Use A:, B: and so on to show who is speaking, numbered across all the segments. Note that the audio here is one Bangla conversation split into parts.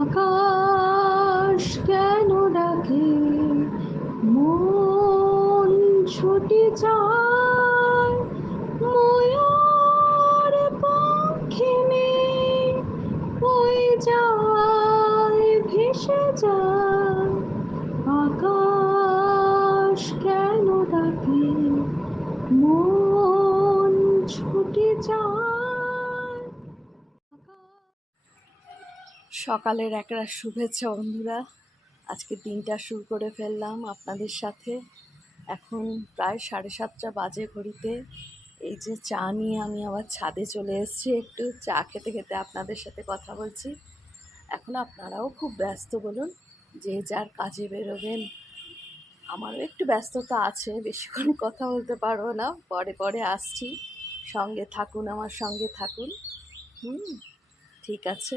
A: আকাশ কেন ডাকে? মন ছুটি যায়। ময়ূর পক্ষিণে ওই যায় ভেসে যায়। আকাশ কেন ডাকে? মন
B: সকালের একটা শুভেচ্ছা বন্ধুরা। আজকে দিনটা শুরু করে ফেললাম আপনাদের সাথে। এখন প্রায় সাড়ে সাতটা বাজে ঘড়িতে। এই যে চা নিয়ে আমি আবার ছাদে চলে এসেছি, একটু চা খেতে খেতে আপনাদের সাথে কথা বলছি। এখন আপনারাও খুব ব্যস্ত বলুন, যে যার কাজে বেরোবেন। আমারও একটু ব্যস্ততা আছে বেশিক্ষণ কথা বলতে পারব না। পরে পরে আসছি। সঙ্গে থাকুন, আমার সঙ্গে থাকুন। হুম, ঠিক আছে।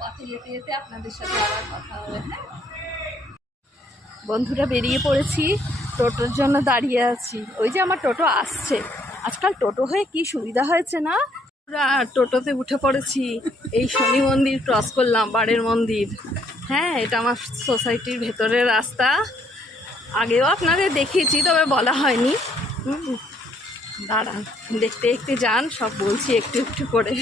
A: পথে যেতে যেতে আপনাদের সাথে আবার কথা হবে হ্যাঁ?
B: বন্ধুরা, বেরিয়ে পড়েছি, টোটোর জন্য দাঁড়িয়ে আছি। ওই যে আমার টোটো আসছে। আজকাল টোটো হয়ে কি সুবিধা হয়েছে না? টোটোতে উঠে পড়েছি, এই শনি মন্দির ক্রস করলাম, বাড়ির মন্দির। হ্যাঁ এটা আমার সোসাইটির ভেতরের রাস্তা। আগেও আপনাদের দেখিয়েছি, তবে বলা হয়নি। দাঁড়ান, দেখতে দেখতে যান, সব বলছি একটু একটু করে।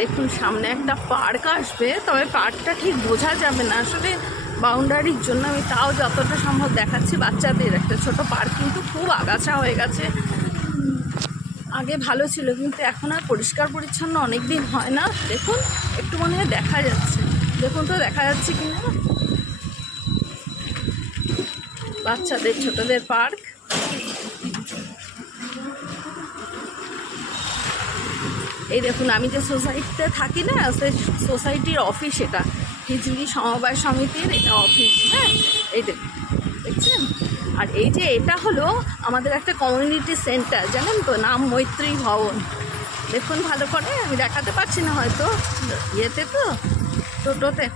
B: দেখুন, সামনে একটা পার্ক আসবে, তবে পার্কটা ঠিক বোঝা যাবে না। আসলে বাউন্ডারির জন্য আমি তাও যতটা সম্ভব দেখাচ্ছি, বাচ্চাদের একটা ছোট পার্ক কিন্তু খুব আগাছা হয়ে গেছে। আগে ভালো ছিল, কিন্তু এখন আর পরিষ্কার পরিচ্ছন্ন অনেক দিন হয় না। দেখুন, একটু মনে হয় দেখা যাচ্ছে। দেখুন তো, দেখা যাচ্ছে কি না বাচ্চাদের, ছোটদের পার্ক। দেখুন, আমি যে সোসাইটিতে থাকি না সেই সোসাইটির অফিস এটা। হিজলি সমবায় সমিতির এটা অফিস হ্যাঁ? এই দেখুন দেখছেন? আর এই যে এটা হলো আমাদের একটা কমিউনিটি সেন্টার জানেন তো? নাম মৈত্রী ভবন। দেখুন ভালো করে, আমি দেখাতে পারছি না হয়তো। ইয়েতে তো, টোটোতে।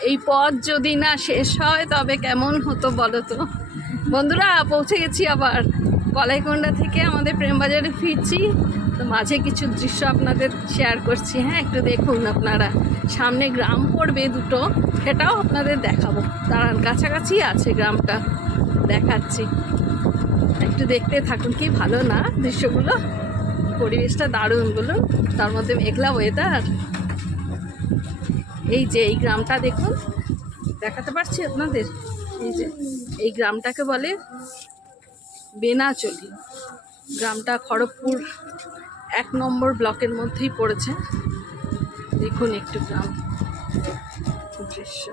B: এই পথ যদি না শেষ হয়, তবে কেমন হতো বলো তো? বন্ধুরা, পৌঁছে গেছি আবার। কলাইকোন্ডা থেকে আমাদের প্রেমবাজারে ফিরছি। তো মাঝে কিছু দৃশ্য আপনাদের শেয়ার করছি। হ্যাঁ একটু দেখুন আপনারা। সামনে গ্রাম পড়বে দুটো, সেটাও আপনাদের দেখাবো। দাঁড়ান, কাছাকাছি আছে গ্রামটা। দেখাচ্ছি। একটু দেখতে থাকুন কি ভালো না দৃশ্যগুলো। পরিবেশটা দারুণ বলুন। তার মধ্যে মেঘলা ওয়েদার এই যে, এই গ্রামটা দেখুন। দেখাতে পারছি আপনাদের? এই যে, এই গ্রামটাকে বলে বেনাচলি, গ্রামটা খড়গপুর এক নম্বর ব্লকের মধ্যেই পড়েছে। দেখুন একটু গ্রাম দৃশ্য।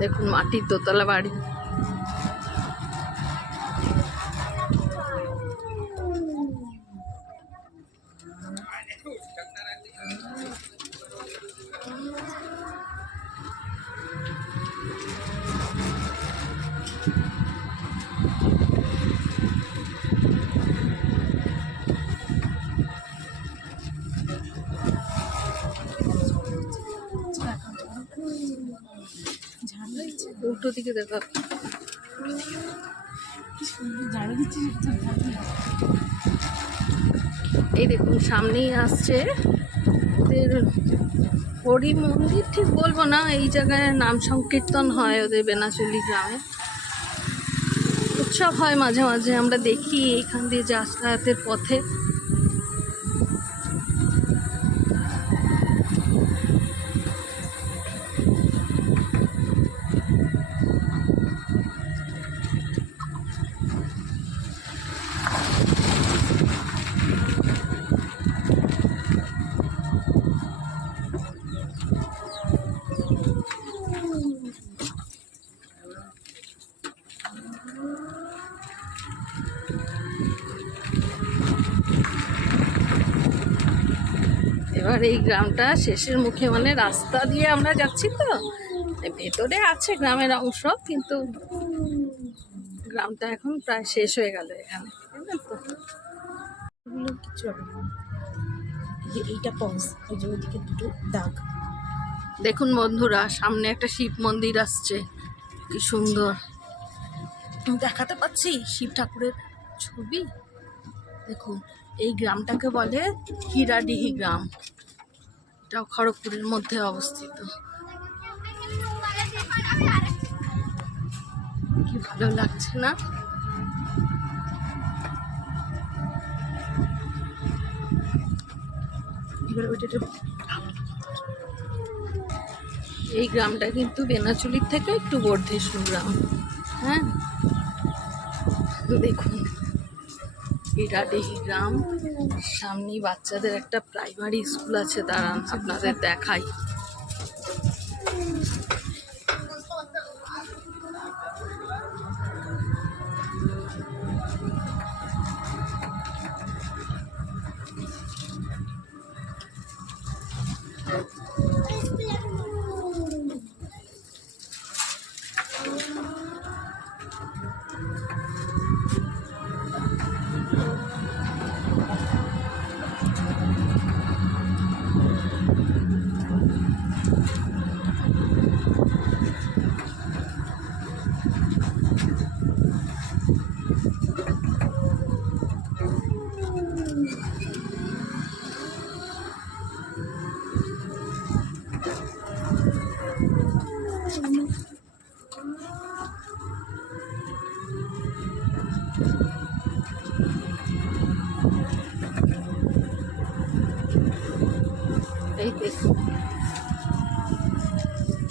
B: দেখুন মাটির দোতলা বাড়ি। উল্টো দিকে দেখা। এই দেখুন, সামনেই আসছে ওদের হরি মন্দির, ঠিক বলব না, এই জায়গায় নাম সংকীর্তন হয় ওদের বেনাচলি গ্রামে। উৎসব হয় মাঝে মাঝে, আমরা দেখি এইখান দিয়ে যাতায়াতের পথে। এবার এই গ্রামটা শেষের মুখে মানে রাস্তা দিয়ে আমরা যাচ্ছি তো। ভেতরে আছে গ্রামের অংশ কিন্তু গ্রামটা এখন প্রায় শেষ হয়ে গেল এখানে
C: যে এইটা পজ ওই যে ওইদিকে দুটো দাগ।
B: দেখুন বন্ধুরা সামনে একটা শিব মন্দির আসছে কি সুন্দর। দেখাতে পাচ্ছি শিব ঠাকুরের ছবি? দেখুন। এই গ্রামটাকে বলে হীরাডিহি গ্রাম। এটা খড়গপুরের মধ্যে অবস্থিত। কি ভালো লাগছে না? এই গ্রামটা কিন্তু বেনাচুলির থেকে একটু বর্ধেশ্বর গ্রাম। হ্যাঁ? দেখুন। ইরাডিহি গ্রাম সামনেই বাচ্চাদের একটা প্রাইমারি স্কুল আছে দাঁড়ান আপনাদের দেখাই।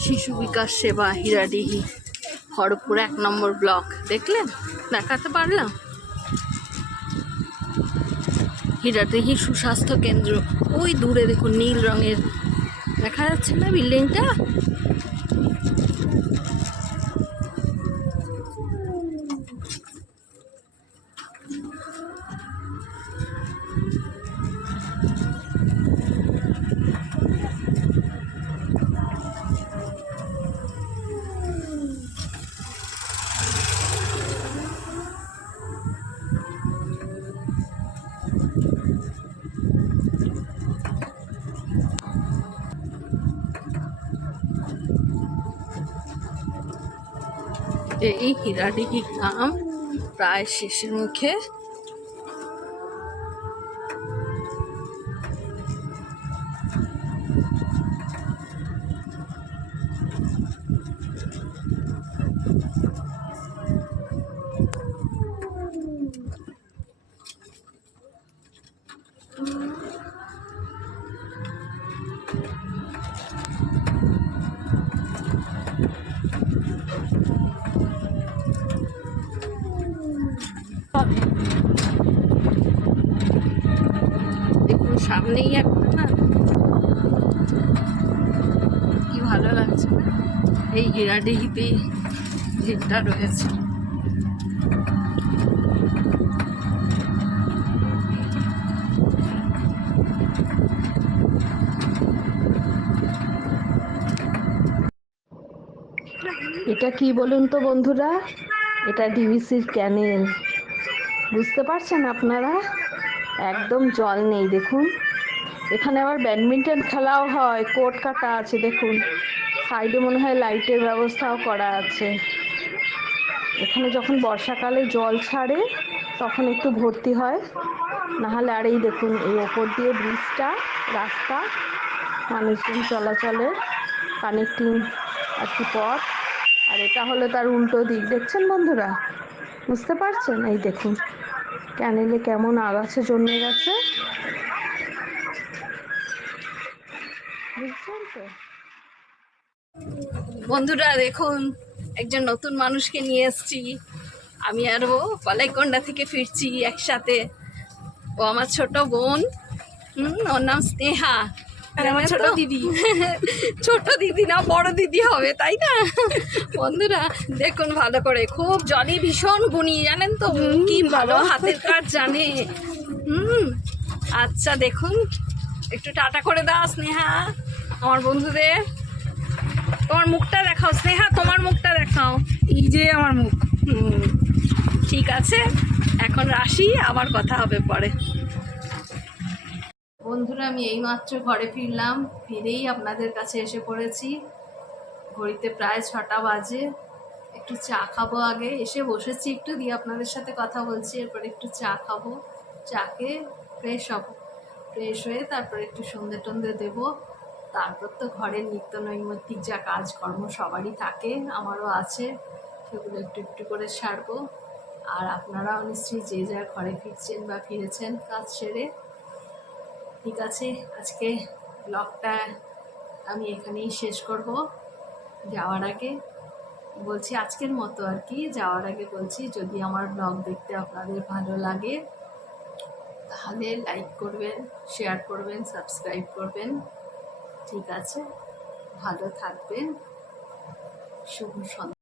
B: শিশু বিকাশ সেবা, হিরাডিহি, খড়গপুর এক নম্বর ব্লক। দেখলেন? দেখাতে পারলাম। হিরাডিহি সুস্বাস্থ্য কেন্দ্র। ওই দূরে দেখুন, নীল রঙের। দেখা যাচ্ছে না বিল্ডিংটা? এই হীরাডিহি গ্রাম প্রায় শেষের মুখে সামনেই একটা না কি ভালো লাগছে। এই হীরাডিহিতেই ভিড়টা রয়েছে। এটা কি বলুন তো বন্ধুরা? এটা ডিভিসির ক্যানেল। বুঝতে পারছেন আপনারা? একদম জল নেই, দেখুন। এখানে আবার ব্যাডমিন্টন খেলাও হয়, কোর্ট কাটা আছে, দেখুন। সাইডে মনে হয় লাইটের ব্যবস্থাও করা আছে। এখানে যখন বর্ষাকালে জল ছাড়ে, তখন একটু ভর্তি হয়। নাহলে আর এই দেখুন, এই ওপর দিয়ে ব্রিজটা, রাস্তা, মানুষজন চলাচলের কানেক্টিং আর কি পথ। আর এটা হলো তার উল্টো দিক। দেখছেন বন্ধুরা? বুঝতে পারছেন? এই দেখুন, ক্যানেলে কেমন আগাছা জন্মে গেছে। তো? বন্ধুরা দেখুন একজন নতুন মানুষকে নিয়ে এসেছি। আমি আর ও কলাইকন্ডা থেকে ফিরছি একসাথে। ও আমার ছোট বোন। হুম ওর নাম স্নেহা।
C: আমার ছোট দিদি।
B: ছোট দিদি না বড় দিদি হবে তাই না? বন্ধুরা দেখুন ভালো করে। খুব জলি ভীষণ গুণী জানেন তো? কি ভালো। হাতের কাজ জানে। হুম আচ্ছা দেখুন। একটু টাটা করে দাও স্নেহা। আমার বন্ধুদের। তোমার মুখটা দেখাও, স্নেহা, তোমার মুখটা দেখাও।
C: এই যে আমার মুখ।
B: ঠিক আছে। এখন আসি, আবার কথা হবে পরে। বন্ধুরা, আমি এইমাত্র ঘরে ফিরলাম। ফিরেই আপনাদের কাছে এসে পড়েছি। ঘড়িতে প্রায় ছটা বাজে। একটু চা খাব আগে। এসে বসেছি একটু, দিয়ে আপনাদের সাথে কথা বলছি। এরপরে একটু চা খাব। চাকে ফ্রেশ হব। ফ্রেশ হয়ে তারপর একটু সন্ধে টন্ধে দেবো। তারপর তো ঘরের নিত্য নৈমিত্তিক যা কাজকর্ম সবারই থাকে, আমারও আছে, সেগুলো একটু একটু করে সারবো। আর আপনারাও নিশ্চয়ই যে যার ঘরে ফিরছেন বা ফিরেছেন কাজ সেরে। ঠিক আছে, আজকে ব্লগটা আমি এখানেই শেষ করব যাওয়ার আগে। বলছি আজকের মতো আর কি, যাওয়ার আগে বলছি যদি আমার ব্লগ দেখতে আপনাদের ভালো লাগে, তাহলে লাইক করবেন শেয়ার করবেন সাবস্ক্রাইব করবেন। ঠিক আছে ভালো থাকবেন। শুভ সন্ধ্যা।